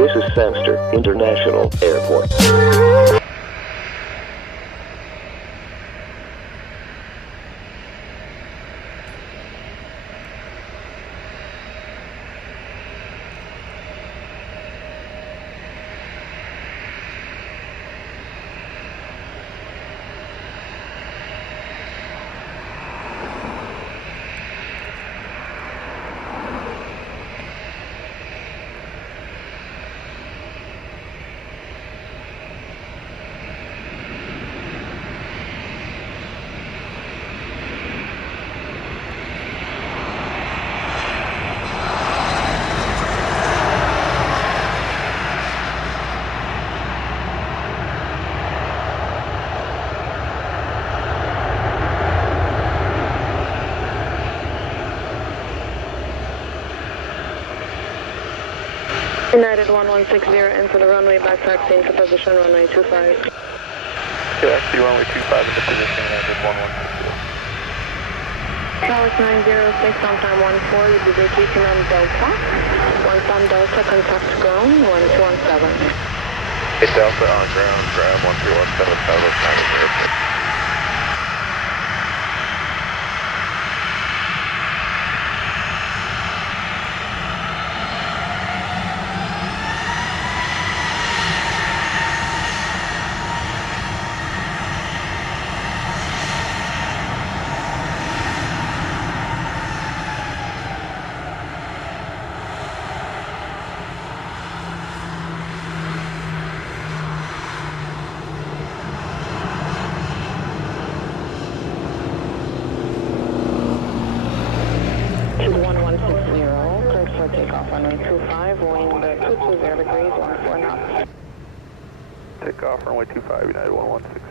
This is Sangster International Airport. United 1160 into the runway, back taxi into position, runway 25. Yeah, I see runway 25 into position, United 1160. Tower 906, on time 14, you'll be vacating on Delta. Once on Delta, contact ground, 1217. Hey, Delta on ground, ground 1217, Tower 906. Takeoff runway 25, wind 220 degrees, 14 knots. Takeoff runway 25, United 1160.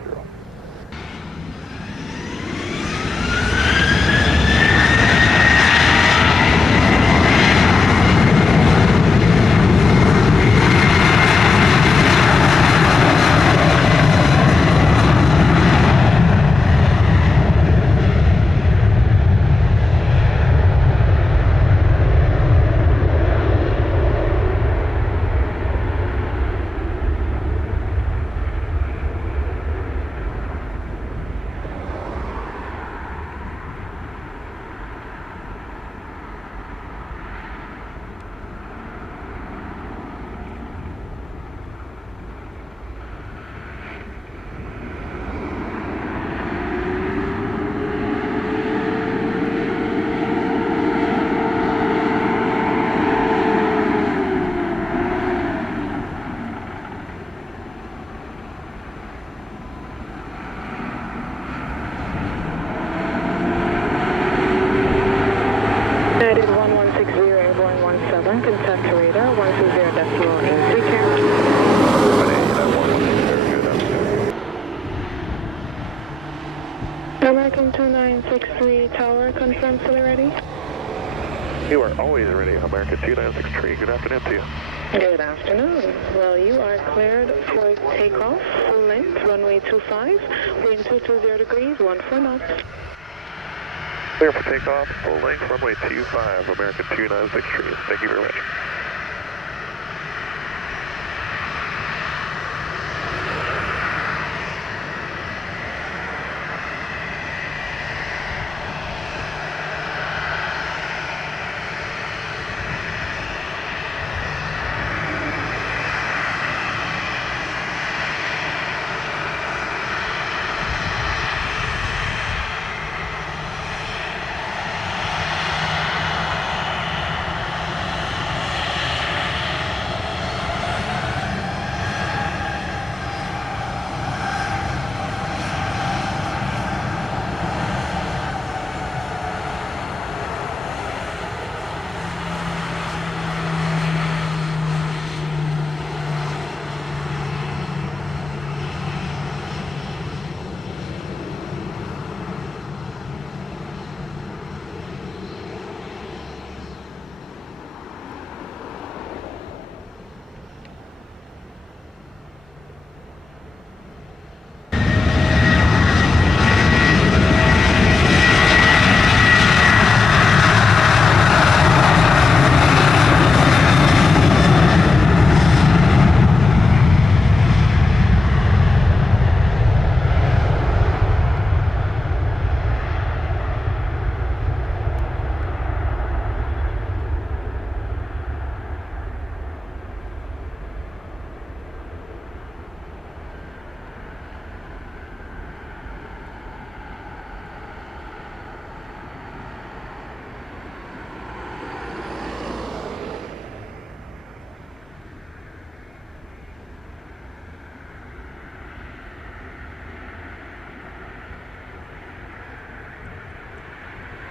Contact radar 120.83 camera. American 2963 tower, confirm fully ready? You are always ready, American 2963. Good afternoon to you. Good afternoon. Well, you are cleared for takeoff, full length, runway 25, wind 220 degrees, 14 knots. Clear for takeoff, full length, runway 25, American 2963. Thank you very much.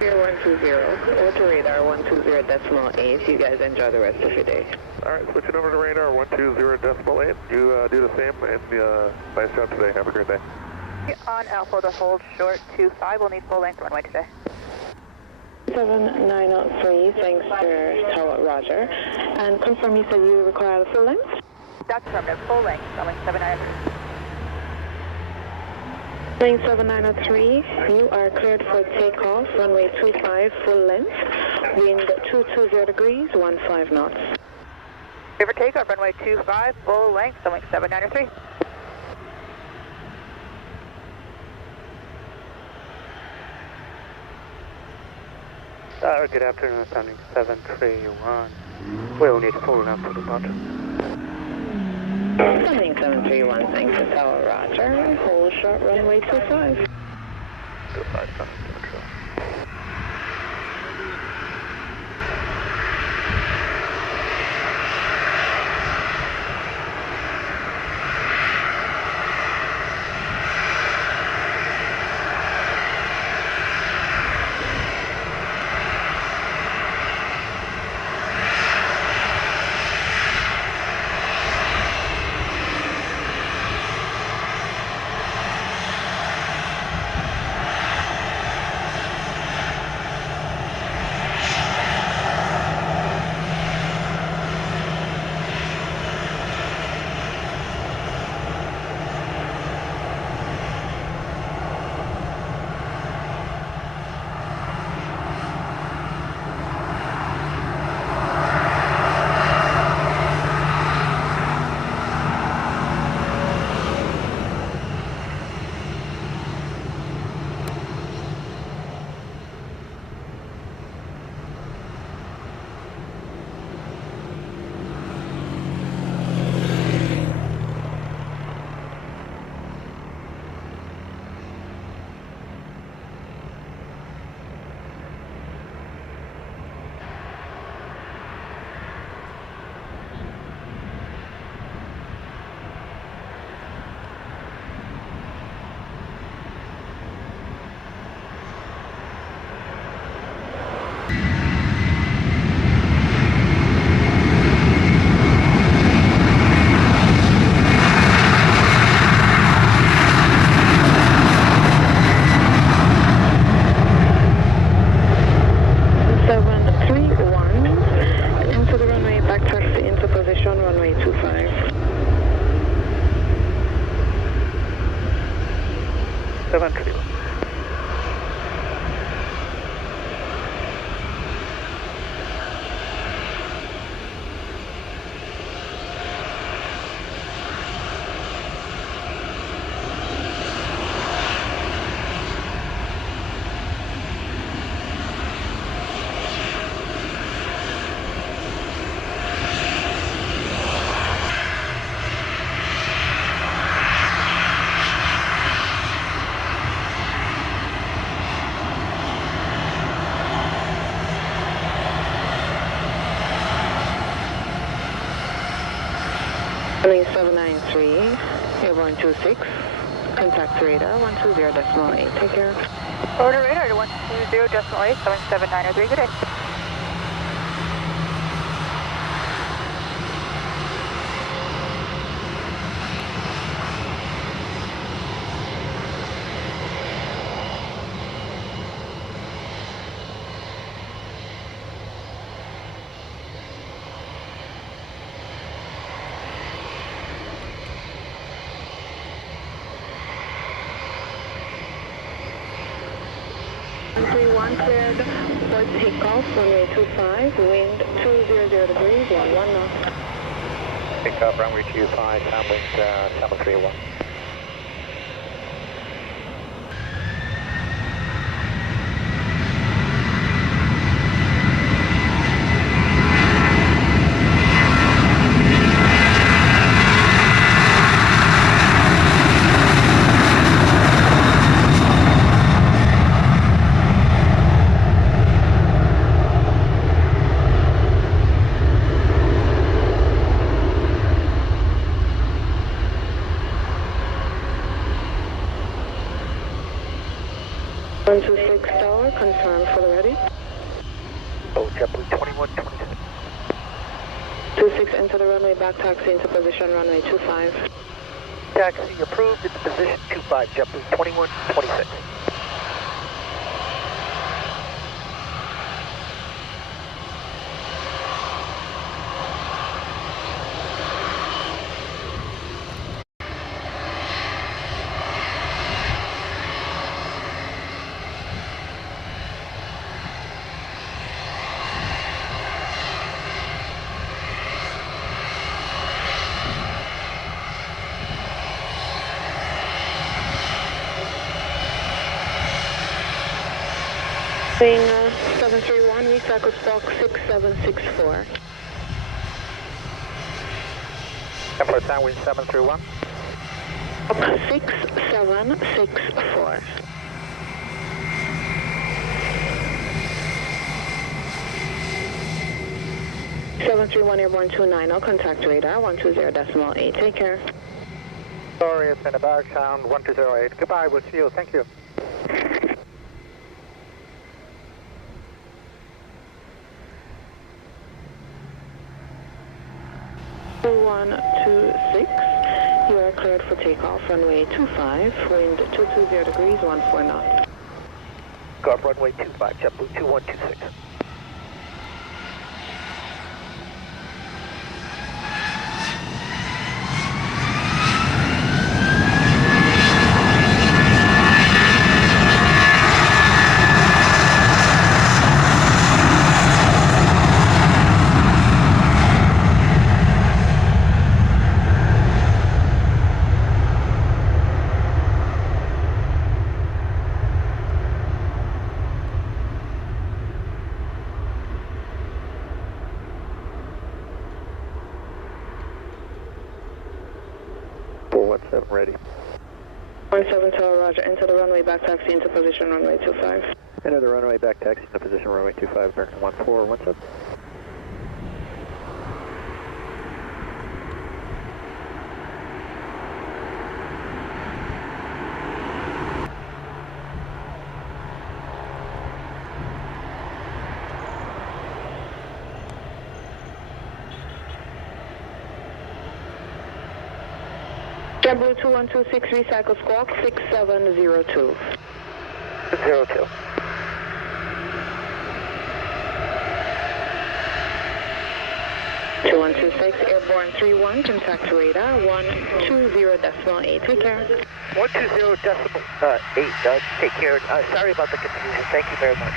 Here 120, over to radar 120.8. You guys enjoy the rest of your day. Alright, switching over to radar 120.8. You do the same, and nice job today. Have a great day. On Alpha to hold short 25, we'll need full length runway today. 7903, sangster tower, roger. And confirm you said you require the full length? That's affirmative, full length, runway 7903. Runway 7903, you are cleared for takeoff, runway 25, full length, wind 220 degrees, 15 knots. Clear for takeoff, runway 25, full length, runway 7903. Good afternoon, sounding 731. We'll need full length to depart. Sounding 731, sangster tower, roger. Hold short, runway 25. 25, sounding 731. Runway 793, airborne 26, contact radar 120.8, take care. Over to radar to 120.8, 77903, good day. Cleared for takeoff, runway 25, wind 200 degrees, 11 knots. Takeoff, runway 25, downwind 731. Six tower, confirm fully ready. Oh, JetBlue 2126. 26 into the runway, back taxi into position, runway 25. Taxi approved into position 25, JetBlue 2126. Wing 731, recycle stock 6764. And for time, wing 731. 6764. Airborne 29, I'll contact radar 120.8. Take care. Sorry, it's in a bag sound 1208. Goodbye, we'll see you. Thank you. 2126, you are cleared for takeoff, runway 25, wind 220 degrees, 14 knots. Go up runway 25, JetBlue 2126. Ready. 17 Tower, roger. Enter the runway, back taxi into position, runway 25. Enter the runway, back taxi into position, runway 25, American 1417. JetBlue 2126, recycle squawk 6702. 02. Airborne 31, contact radar 120.8. Take care. 120.8, Doug. Take care. Sorry about the confusion. Thank you very much.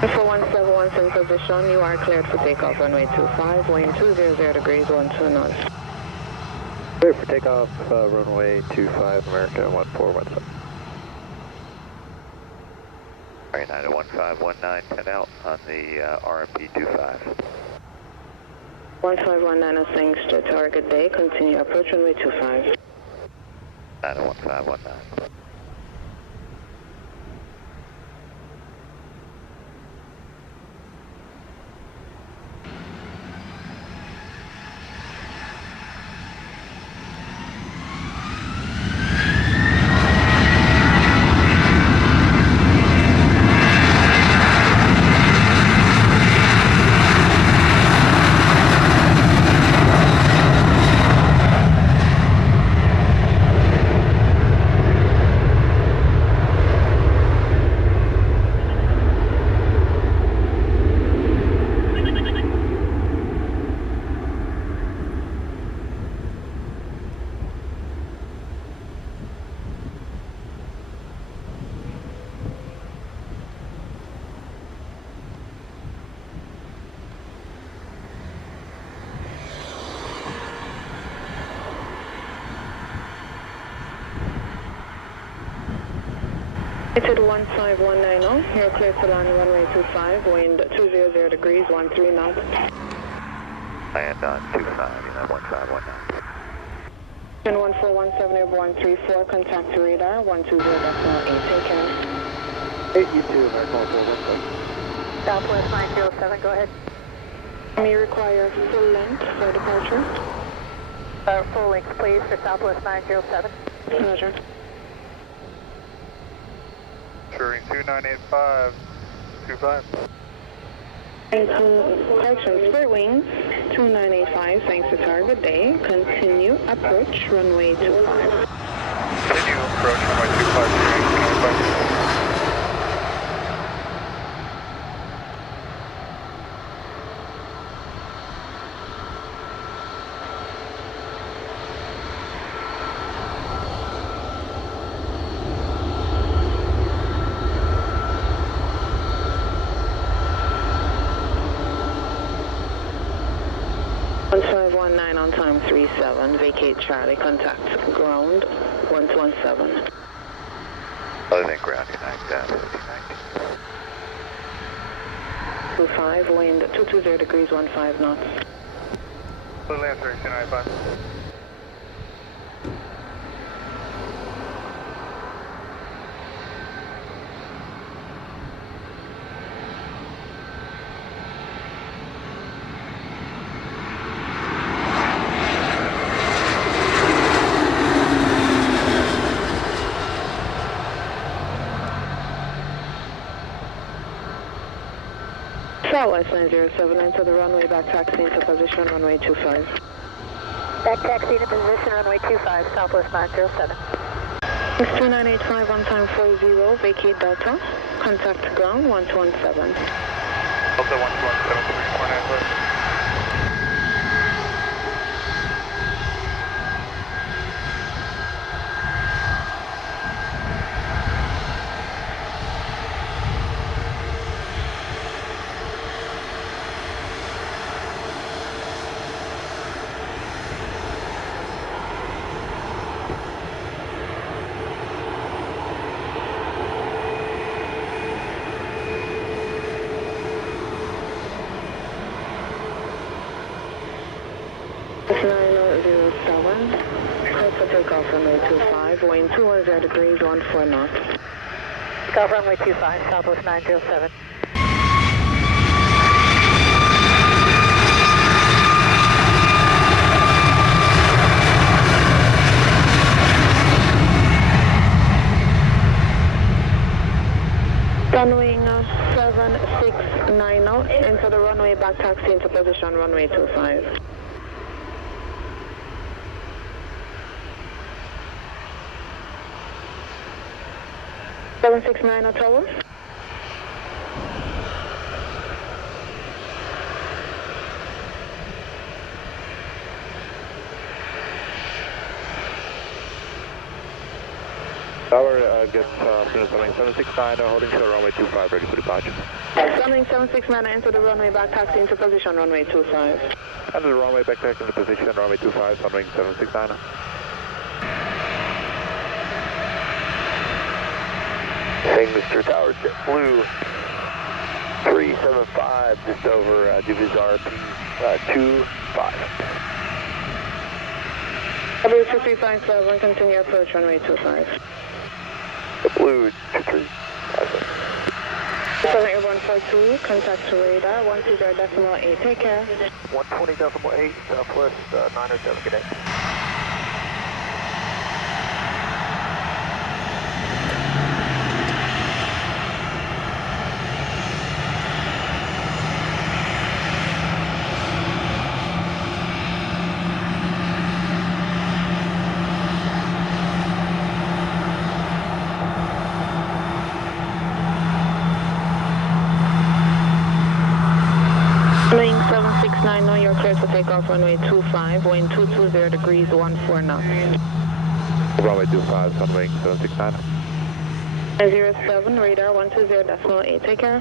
For 171 in position, you are cleared for takeoff, runway 25, wind 200 degrees, 12 knots. Clear for takeoff, runway 25, America 1417. Alright, 91519, 10 out on the RMP 25. 1519 is sangster, target day, continue approach, runway 25. 91519. United 15190, you're clear to land runway 25, wind 200 degrees, 13 knots. Land on 25, 1519. 1417 airborne 34, contact to radar 120.8, take care. 8U2, American Montego Bay. Southwest 907, go ahead. May require full length for departure. Full length, please, for Southwest 907. Roger. Ensuring 2985, 25. Correction, Spirit Wings 2985, thanks to target day. Continue approach runway 25. Continue approach runway 25. On time 37, vacate Charlie, contact ground 1217. Other than ground, United 25, wind 220 degrees 15 knots. Blue Lancer 295. Southwest 907, into the runway, back taxi into position, runway 25. Back taxi into position, runway 25, Southwest 907. 2985 on time 40, vacate Delta, contact ground 1217. Delta 1217, 349. Takeoff runway 25, wind 210 degrees 14 knots. Takeoff runway 25, Southwest 907. Runway 7690, into the runway, back taxi into position, runway 25. Seven 690 tower. Tower gets Sunwing 769, holding short runway 25, ready for departure. Sunwing 769, enter the runway, back taxi into position, runway 25. Enter the runway, back taxi into position, runway 25, Sunwing 769. Sangster Tower, JetBlue 375, just over Divis RP 25. W2357, continue approach runway 25. JetBlue 2357. 7 airborne 42, contact to radar 120.8, take care. 120.8, Southwest 907, good day. Runway 769, you're cleared for takeoff runway 25, wind 220 degrees 14 knots. Runway 25, Sunwing 769. 07, radar 120.8, take care.